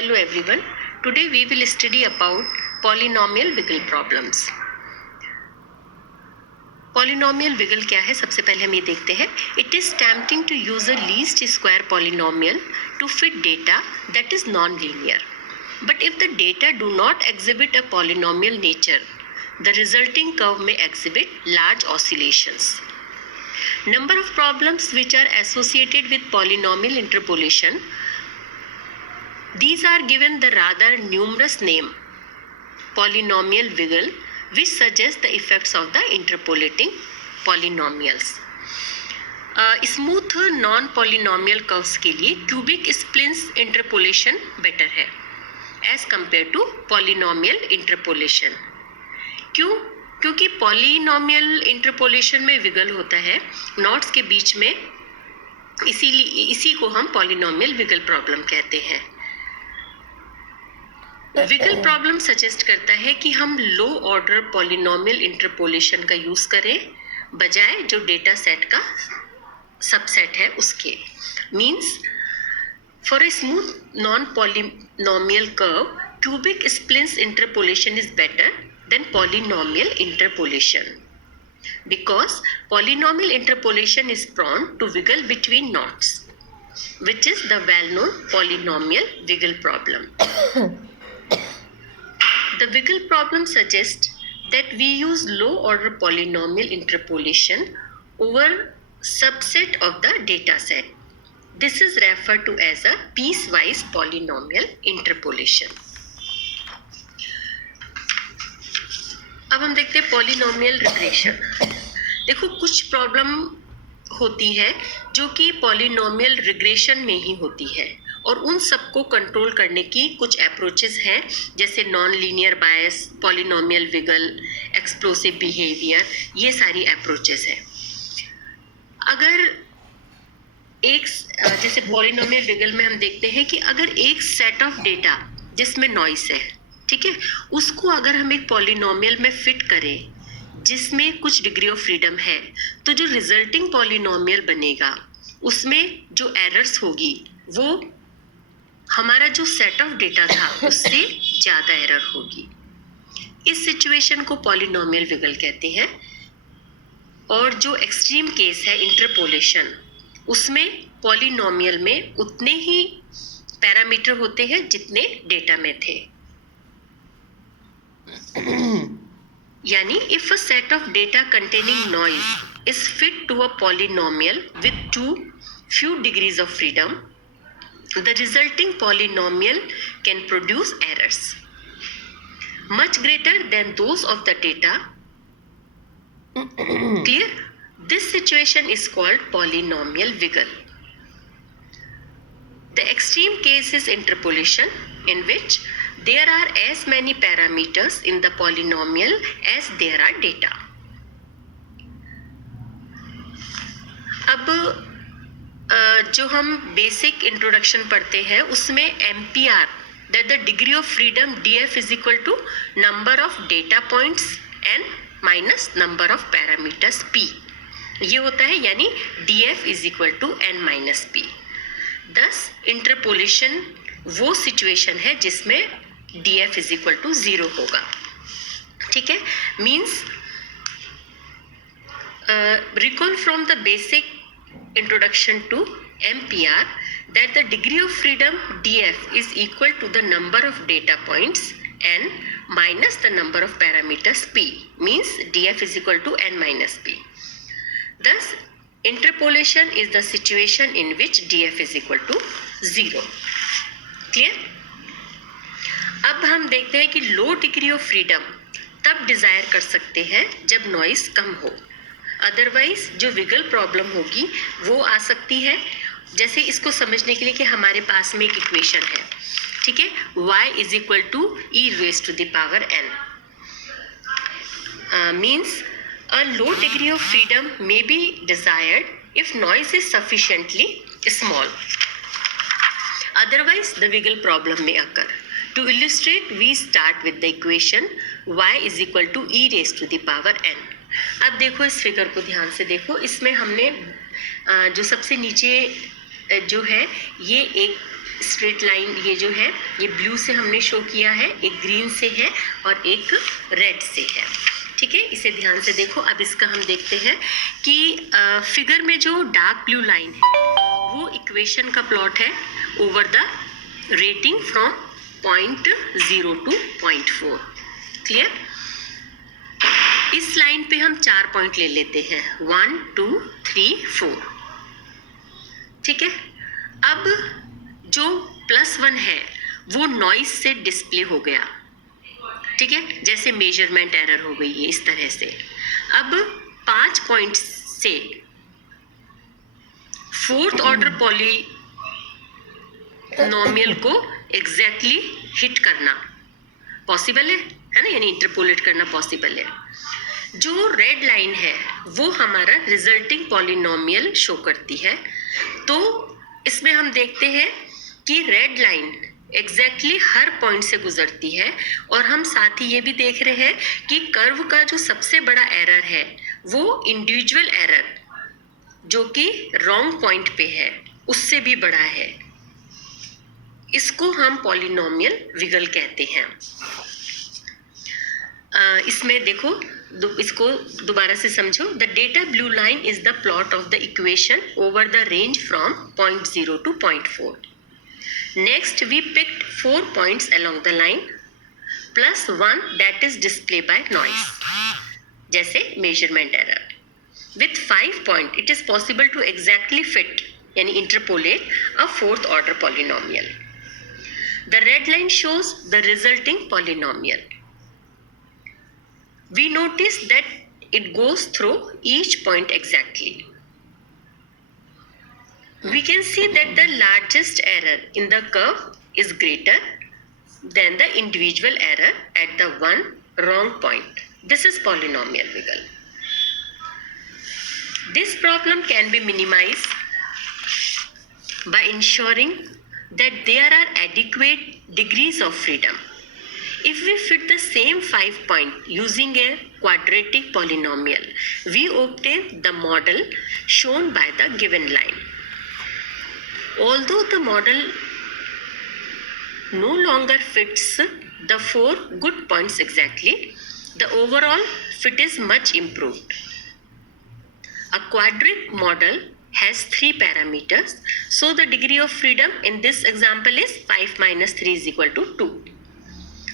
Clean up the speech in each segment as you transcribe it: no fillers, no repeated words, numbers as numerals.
Hello everyone. Today we will study about polynomial wiggle problems. Polynomial wiggle क्या है? सबसे पहले हम ये देखते हैं. It is tempting to use a least square polynomial to fit data that is non-linear. But if the data do not exhibit a polynomial nature, the resulting curve may exhibit large oscillations. Number of problems which are associated with polynomial interpolation. These are given the rather numerous name polynomial wiggle, which suggests the effects of the interpolating polynomials. Smooth non polynomial curves के लिए cubic splines interpolation better है as compare to polynomial interpolation. क्यों? क्योंकि polynomial interpolation में wiggle होता है knots के बीच में, इसीलिए इसी को हम पॉलिनोमियल विगल प्रॉब्लम कहते हैं. विगल प्रॉब्लम सजेस्ट करता है कि हम लो ऑर्डर पॉलिनोमियल इंटरपोलेशन का यूज करें बजाय जो डेटा सेट का सबसेट है उसके. Means for a smooth non polynomial curve cubic splines interpolation is better than polynomial interpolation because polynomial interpolation is prone to wiggle between knots, which is the well-known polynomial wiggle problem. The wiggle problem suggests that we use low-order polynomial interpolation over subset of the data set. This is referred to as a piecewise polynomial interpolation. अब हम देखते हैं polynomial regression. देखो कुछ problem होती है जो कि पॉलिनोमियल रिग्रेशन में ही होती है और उन सबको कंट्रोल करने की कुछ अप्रोचेस हैं, जैसे नॉन लीनियर बायस, पॉलिनोमियल विगल, एक्सप्लोसिव बिहेवियर. ये सारी अप्रोचेस हैं. अगर एक जैसे पॉलिनोमियल विगल में हम देखते हैं कि अगर एक सेट ऑफ डेटा जिसमें नॉइस है, ठीक है, उसको अगर हम एक पॉलिनोमियल में फिट करें जिसमें कुछ डिग्री ऑफ फ्रीडम है, तो जो रिजल्टिंग पॉलिनोमियल बनेगा उसमें जो एरर्स होगी वो हमारा जो सेट ऑफ डेटा था उससे ज़्यादा एरर होगी. इस सिचुएशन को पॉलिनोमियल विगल कहते हैं. और जो एक्सट्रीम केस है इंटरपोलेशन, उसमें पॉलिनोमियल में उतने ही पैरामीटर होते हैं जितने डेटा में थे. यानी if a set of data containing noise is fit to a polynomial with too few degrees of freedom, the resulting polynomial can produce errors much greater than those of the data. Clear? This situation is called polynomial wiggle. The extreme case is interpolation, in which there are as many parameters in the polynomial as there are data. अब जो हम basic introduction पढ़ते हैं उसमें MPR, that the degree of freedom DF is equal to number of data points N minus number of parameters P, ये होता है. यानी DF is equal to N minus P. Thus interpolation वो situation है जिसमें DF इज इक्वल टू 0 होगा. ठीक है. Means recall from the basic introduction to MPR that the degree of freedom DF is equal to the number of data points N minus the number of parameters P, means DF is equal to N minus P. Thus, interpolation is the situation in which DF is equal to 0. Clear? अब हम देखते हैं कि लो degree of freedom तब Dzire कर सकते हैं जब नॉइस कम हो. अदरवाइज जो विगल प्रॉब्लम होगी वो आ सकती है. जैसे इसको समझने के लिए कि हमारे पास में एक इक्वेशन है, ठीक है, y is equal to e raise to the power n. Means a low degree of freedom may be desired if noise is sufficiently small, otherwise the wiggle problem में occur. To illustrate we start with the equation y is equal to e raise to the power n. अब देखो इस figure को ध्यान से देखो. इसमें हमने जो सबसे नीचे जो है ये एक स्ट्रेट लाइन ये जो है ये ब्लू से हमने शो किया है, एक ग्रीन से है और एक रेड से है। ठीक है, इसे ध्यान से देखो। अब इसका हम देखते हैं कि फिगर में जो डार्क ब्लू लाइन है वो इक्वेशन का प्लॉट है over the rating from 0.0 to 0.4। Clear? इस लाइन पे हम 4 पॉइंट ले लेते हैं, 1 2 3 4। ठीक है, अब जो +1 है वो नॉइज से डिस्प्ले हो गया। ठीक है, जैसे मेजरमेंट एरर हो गई है इस तरह से। अब 5 पॉइंट से 4th ऑर्डर पॉलिनोमियल को एग्जैक्टली हिट करना पॉसिबल है ना, यानी इंटरपोलेट करना पॉसिबल है। जो रेड लाइन है वो हमारा रिजल्टिंग पॉलिनोमियल शो करती है। तो इसमें हम देखते हैं कि रेड लाइन एग्जैक्टली हर पॉइंट से गुजरती है, और हम साथ ही ये भी देख रहे हैं कि कर्व का जो सबसे बड़ा एरर है वो इंडिविजुअल एरर जो कि रॉन्ग पॉइंट पे है उससे भी बड़ा है। इसको हम पॉलिनोमियल विगल कहते हैं। इसमें देखो, इसको दोबारा से समझो। The data blue line is the plot of the equation over the range from 0.0 to 0.4। Next, we picked 4 points along the line plus 1 that is displayed by noise, जैसे measurement error. With 5 points, it is possible to exactly fit, यानी interpolate a 4th order polynomial. The red line shows the resulting polynomial. We notice that it goes through each point exactly. We can see that the largest error in the curve is greater than the individual error at the one wrong point. This is polynomial wiggle. This problem can be minimized by ensuring that there are adequate degrees of freedom. If we fit the same 5 points using a quadratic polynomial, we obtain the model shown by the given line. Although the model no longer fits the 4 good points exactly, the overall fit is much improved. A quadratic model has 3 parameters, so the degree of freedom in this example is 5 minus 3 is equal to 2.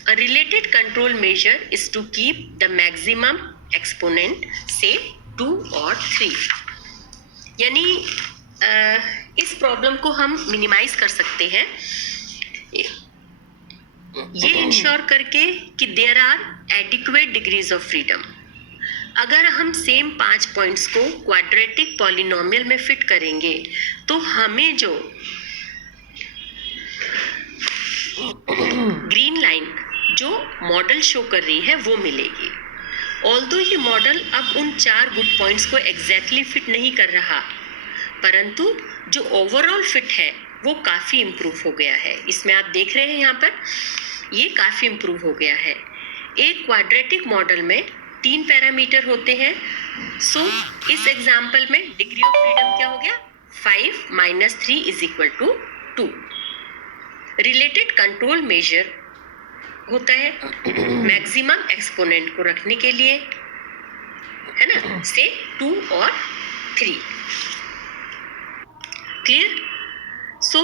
A related control measure is to keep the maximum exponent, say 2 or 3. यानी इस problem को हम minimise कर सकते हैं ये ensure करके कि there are adequate degrees of freedom. अगर हम सेम 5 पॉइंट्स को क्वाड्रेटिक पॉलिनोमियल में फिट करेंगे तो हमें जो ग्रीन लाइन जो मॉडल शो कर रही है वो मिलेगी। ऑल्दो ये मॉडल अब उन 4 गुड पॉइंट्स को एग्जैक्टली फिट नहीं कर रहा, परंतु जो ओवरऑल फिट है वो काफ़ी इम्प्रूव हो गया है। इसमें आप देख रहे हैं यहाँ पर ये काफ़ी इम्प्रूव हो गया है। एक क्वाड्रेटिक मॉडल में 3 पैरामीटर होते हैं। सो इस एग्जाम्पल में डिग्री ऑफ फ्रीडम क्या हो गया, 5 minus 3 is equal to 2। Related control measure होता है मैक्सिमम एक्सपोनेंट को रखने के लिए, है ना, से 2 और 3। Clear? So,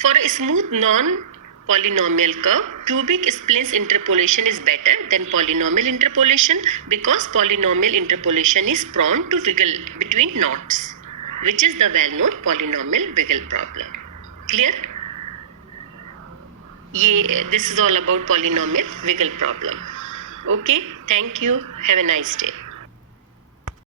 for a smooth non-polynomial curve, cubic splines interpolation is better than polynomial interpolation because polynomial interpolation is prone to wiggle between knots, which is the well-known polynomial wiggle problem. Clear? This is all about polynomial wiggle problem. Okay, thank you. Have a nice day.